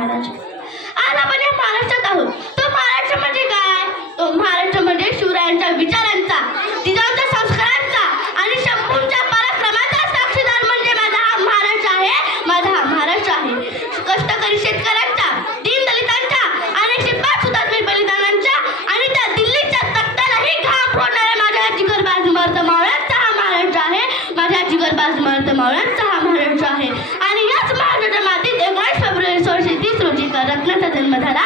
महाराष्ट्र आज आपण या महाराष्ट्रात आहोत तो महाराष्ट्र म्हणजे काय? तो महाराष्ट्र म्हणजे शिवरायांच्या विचारांचा तिजावच्या संस्कारांचा आणि शंभूंच्या पराक्रमाचा साक्षीदार म्हणजे माझा हा महाराष्ट्र आहे. माझा हा महाराष्ट्र आहे. कष्टकरी शेतकऱ्यांचा दीनदलितांचा आणि शिपात सुद्धा बलिदानांचा आणि त्या दिल्लीच्या तख्तालाही घाम फोडणाऱ्या माझ्या जिगरबाज मर्द मावळ्यांचा हा महाराष्ट्र आहे. माझ्या जिगरबाज मर्द मावळ्यांचा ಜನ್ಮಧರ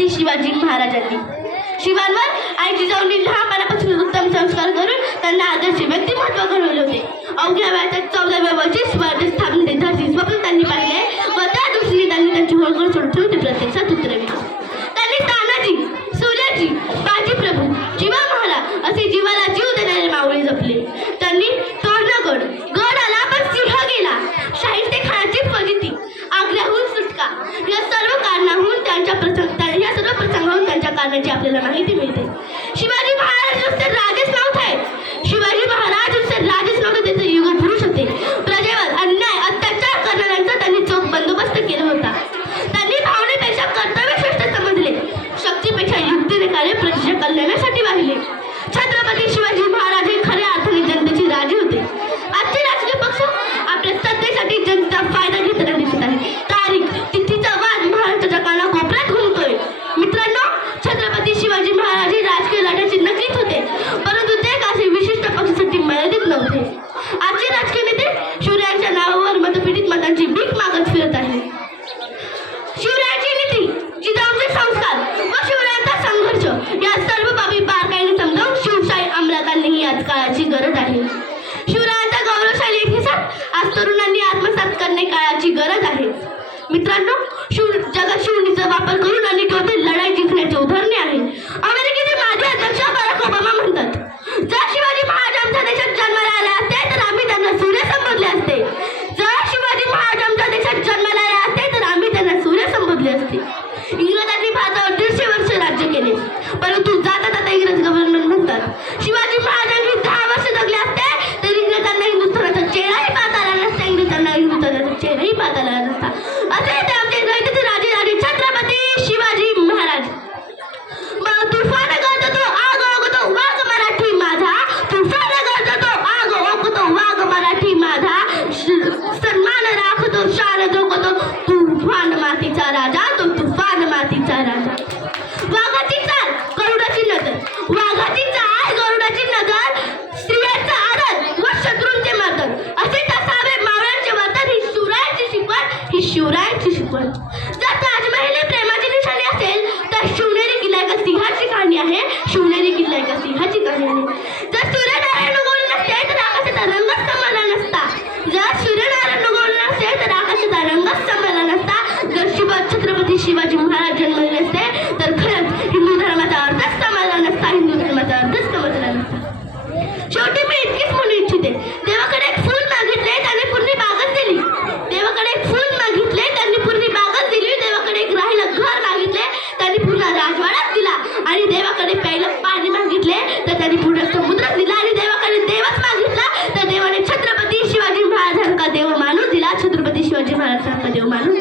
छत्रपती शिवाजी महाराजांनी. शिवांवर आई जिजाऊंनी लहानपणापासून उत्तम संस्कार करून त्यांना आदर्श व्यक्तिमत्व घडवले होते. अवघ्या वयाच्या चौदाव्या वर्षी स्वर्ण स्थापन स्वप्न त्यांनी महाराजांची आपल्याला माहिती मिळते. शिवाजी महाराज नुसते राजेच नव्हते. शिवाजी महाराज नुसते राजेच नव्हते त्याचे युग पुरुष होते. प्रजेवर अन्याय अत्याचार करणाऱ्यांचा त्यांनी चोख बंदोबस्त केला होता. त्यांनी भावनेपेक्षा कर्तव्यश्रेष्ठ समजले. शक्तीपेक्षा युक्तीने कार्य प्रजेच्या कल्याणासाठी वाहिले. काळाची गरज आहे. शिवरायांचा गौरवशाली इतिहास आज तरुणांनी आत्मसात करणे काळाची गरज आहे. मित्रांनो शिव जगात शिवणीचा वापर करून आणि शिवाजी महाराज जन्मले नसते तर खरंच हिंदू धर्माचा अर्थच कमाला नसता हिंदू धर्माचा अर्थच कमाला नसता. शेवटी मी इतकीच म्हणू इच्छिते. देवाकडे एक फुल मागितले त्याने पूर्ण बागच दिली. देवाकडे एक फुल मागितले त्यांनी पूर्ण बागच दिली. देवाकडे एक राहिलं घर मागितले त्यांनी पूर्ण राजवाडाच दिला. आणि देवाकडे प्यायला पाणी मागितले तर त्यांनी पूर्ण समुद्रात दिला. आणि देवाकडे देवच मागितला तर देवाने छत्रपती शिवाजी महाराजांचा देव माणूस दिला. छत्रपती शिवाजी महाराजांचा देव मानून